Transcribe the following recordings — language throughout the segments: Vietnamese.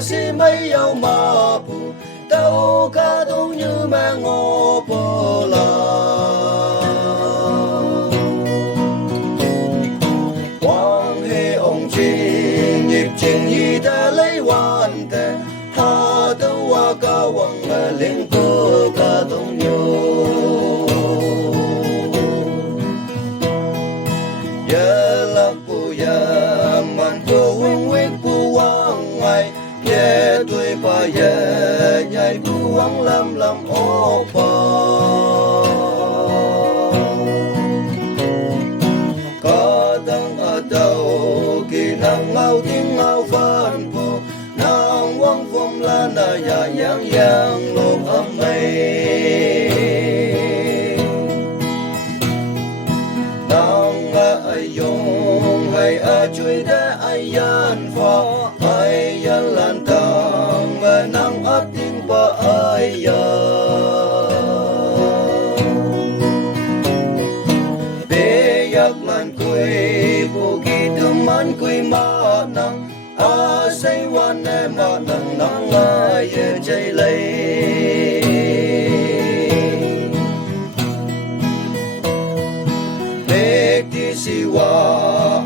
是没有马步，都卡都như mà ngô bồ la. Quang hệ ông chính nhịp chính y ta lấy hoàn thế, ha đâu qua cả quang mà lên cô cả đông nhau. Ya la pu ya man pu wing wing pu wang ai, ye tuổi ba ye nhai pu wang lam ô pa. Có đấng ở đâu kỳ năng ngao tiếng ngao phan pu, năng quang phong la na ya yang lục âm mây. Năng ai dùng hay chui để ai yan pha, ai yan lan tang mà năng tiếng ba ai ya. Be yak lan kui bu ki tum man kui ma năng, say wan ne ma năng năng ai chạy lấy. Siwa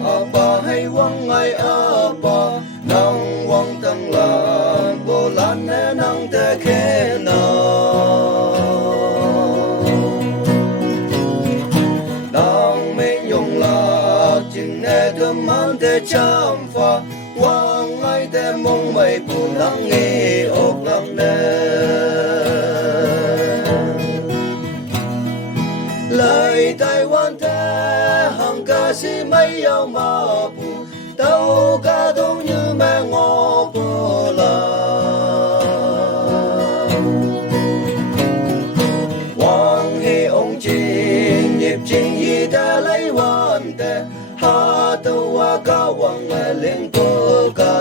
apa hay wang ay apa nang wang tang lan bolan ne nang te kena nang me nhung la chừng ne thơm man te cham pha wang ay te mong mây bu nang nghi ốc nang ne lời tai wan te ca sĩ mấy yêu mà bù đâu ca đâu như mẹ ngô bồ la. Quang hệ ông chính nhịp chính y ta lấy hoàn tệ, ha đâu qua ca quang lên cô ca